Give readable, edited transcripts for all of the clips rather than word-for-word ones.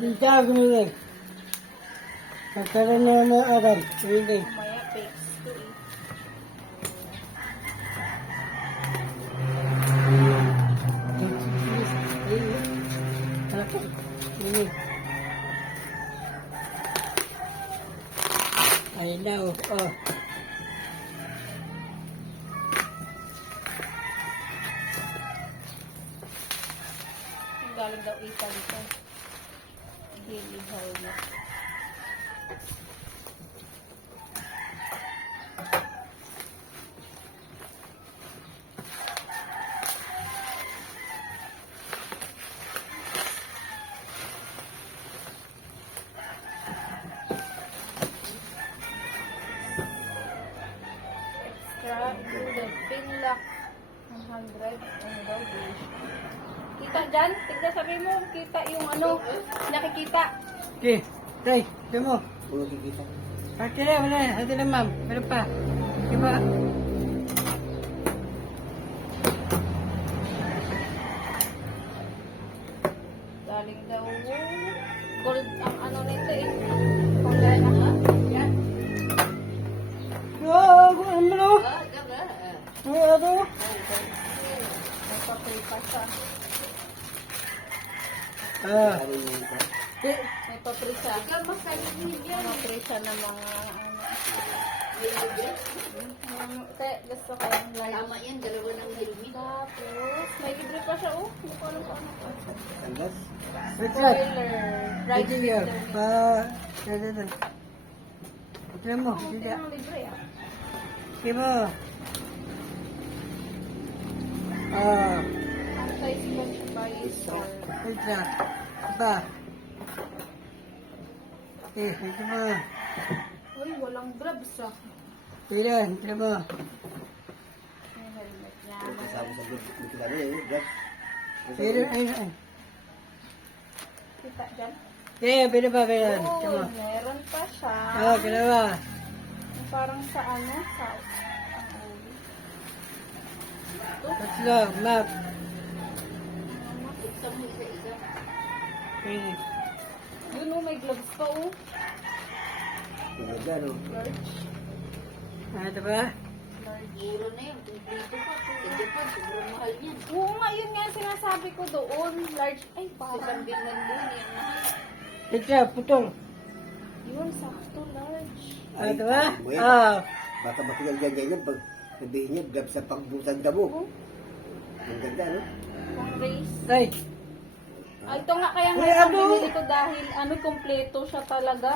Dito ako nilay. Pagkaroon na mga aral. Nilay. Maya fix to eh. Ay, now, oh. Ang galing daw Italy to. Daily helmet. Extra included. Pin lock. 100. Ano daw? Kita dyan? Tignan sabi mo. Kita yung ano. Nakikita. Okay, tay, ito mo. Puro kikita. Pati na, wala. Ito na, ma'am. Meron pa. Diba? Galing daw. Gold ang ano nito eh. Kung gano'n na ha? Yan. Oh, ano? Ano? May papel pa siya. Ah. Ano yung ito? May papel siya. Papel siya ng mga ano. Te, gusto ko yung light. Tama yan, dalawa ng helmet. Tapos, may libre pa siya oh. Hindi ko alam kung ano pa. Sanggas? What's that? Spoiler. Right Ito yun. Ito. Ito mo. Hindi Ito. nang libre ah. Ito mo. Ah. Anti-scotch visor. Ito. Ito. Ito mo. Uy, walang gloves ah. Ito mo. Yung helmet niya. Kasama sa group. Ito na rin eh. Brad. Ito. Kita dyan? Pwede ba? Ito mo. Oo, meron pa siya. Ah, dalawa. Parang sa ano? Sa... Tatlo. Map. Isa mo, isa-isa. Pwede. Yun oh, may gloves pa oh. Ito na no? Large. Ito ba? Large. Puro na yun, kumplito pa. Sa Japan, sobrang mahal yan. Oo nga, yun nga ang sinasabi ko doon. Large. Ay, Sa parang. Pambilan din, yan mahal. Ito, putol. Yun, sakto, large. Ito ba? Buhay. Ah. Baka matigal ganyan pag sabihin niya, grab sa pangbutan damo. Oh, Ang ganda, no? pang race. Tay. Ah, ito nga kaya nga Ay, ang ano? binili ko dahil ano, kompleto siya talaga.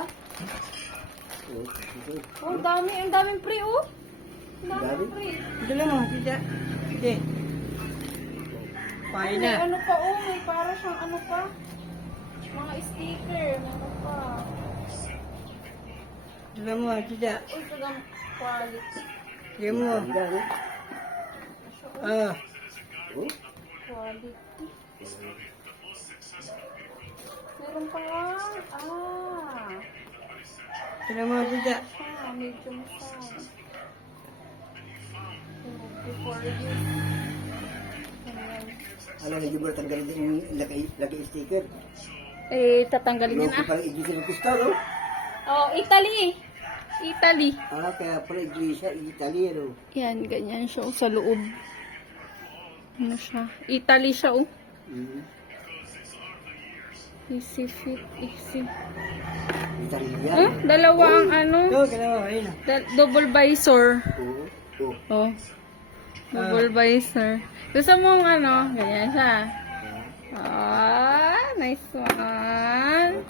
Oh, ito. Oh, ang daming pre oh. Ang daming Dami? pre. Ito mo. Ito. Okay. Pahay May na. ano pa oh, may para siyang ano pa. Mga sticker, meron pa. Ito mo. Ito. Uy, tagang quality. Ito mo. Ang ganda, no? Ah. Oh. Quality. Meron pa nga. Ah. Ito mo. Ito. Siya, medium size. Before use. Ayan. Alam na, di mo natanggalin din yung lagay sticker. Eh, tatanggalin Loko niya na. parang iglesia ng Cristo, no? Oh, Italy. Italy. Ah, kaya pala iglesia, Italy, ano? Yan, ganyan siya oh, sa loob. Ano siya? Italy siya oh. Easy fit, easy. Italia. Oh, dalawa ang ano. Ito. Kailangan. Ayun. Double visor. Oo. Oh. Oh. Double visor. Gusto mong ano, ganyan siya. Ah, nice one.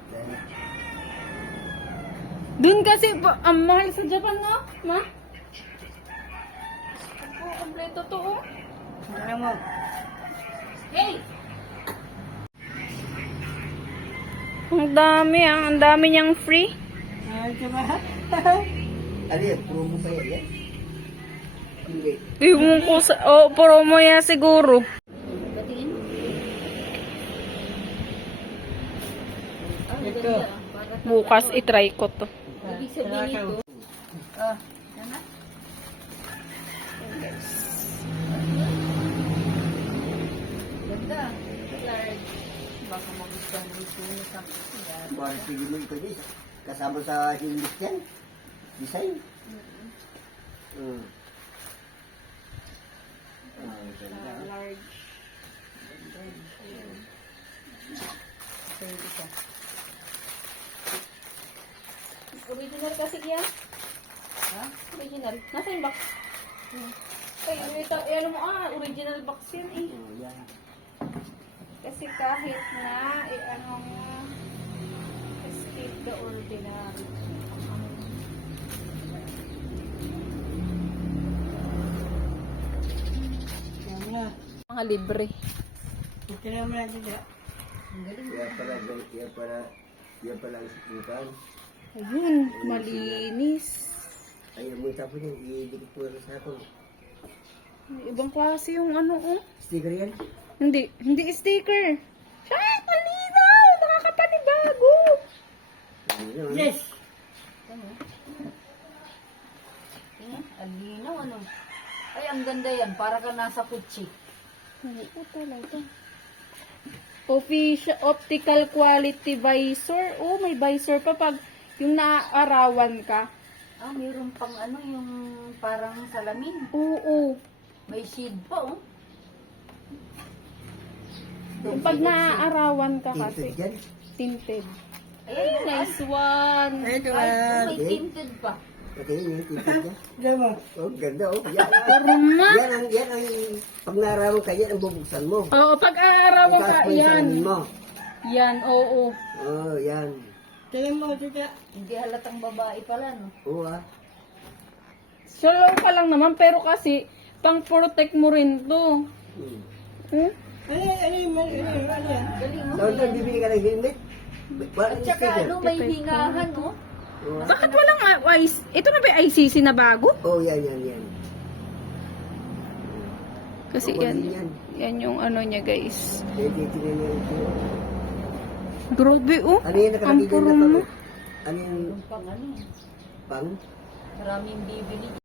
Dun kasi, ang mahal sa Japan, no? Ma? Ako, kompleto to, oh. Ito mo. Hey! Ang dami niyang free. Ah, ito ba? Ano yan? Promo pa yan, yan? Hindi. Ewan ko sa, oh, promo yan siguro. Batiin mo. Ito. Bukas itry ko to. Ibig sabihin nito, Ah. ganda. Large. baka magustuhan mo yung sa yan. Parang sige mo ito din. Kasama sa English yan. Design. Ganda. Large. Ayan. Ito yung isa. Original kasi yan. Ha? Original. Nasa yung box? Ay, ito, ano mo, original box yan eh. Yan. Kasi kahit na, ano nga, escape the ordinary. Yan nga. Mga libre. Tignan mo natin siya. Ang galing. Kaya pala ang sipukan. Ayun, malinis. Ayaw mo itapon yan. Idikit mo sa akin. Ibang klase yung ano, oh. Sticker yan. Hindi sticker. Shit, malinaw! Nakakapanibago! Yes! Ano? Tingnan, ang linaw ano. Ay, ang ganda yan. Para ka nasa kutsi. Oo, talaga. Optical quality visor. Oh, may visor pa pag yung naaarawan ka. Ah, mayroon pang ano, yung parang salamin. Oo. May shade pa, oh. Yung pag naaarawan ka kasi. Tinted yan. Tinted. Ay, Nice one. Ito ay, ah. may tinted pa. Pati yun yung tinted niya. Tignan mo. Oh, ganda oh. Yan, Kurma. yan ang pag naraman ka, yan ang bubuksan mo. Oo, pag aarawan ka, Itaas mo yung yan. salamin mo. Yan, oo. Oh, yan. Tignan mo, tita. Hindi halatang babae pala, no? Oo ah. Shallow pa lang naman, pero kasi, pang-protect mo rin to. Hmm? Ano yan? Galing, mo. Dapat bibili ka ng helmet. At saka, ano, may hingahan, no? Oo ah. Bakit walang ito na ba yung ICC na bago? Oh, yan. Kasi Oo, yan, yan. yan yung ano niya guys. Tingnan niyo ito. Grabe oh. Ano yan Ang nakalagay na kurma. Ano yung Pang ano, pang? maraming bibili.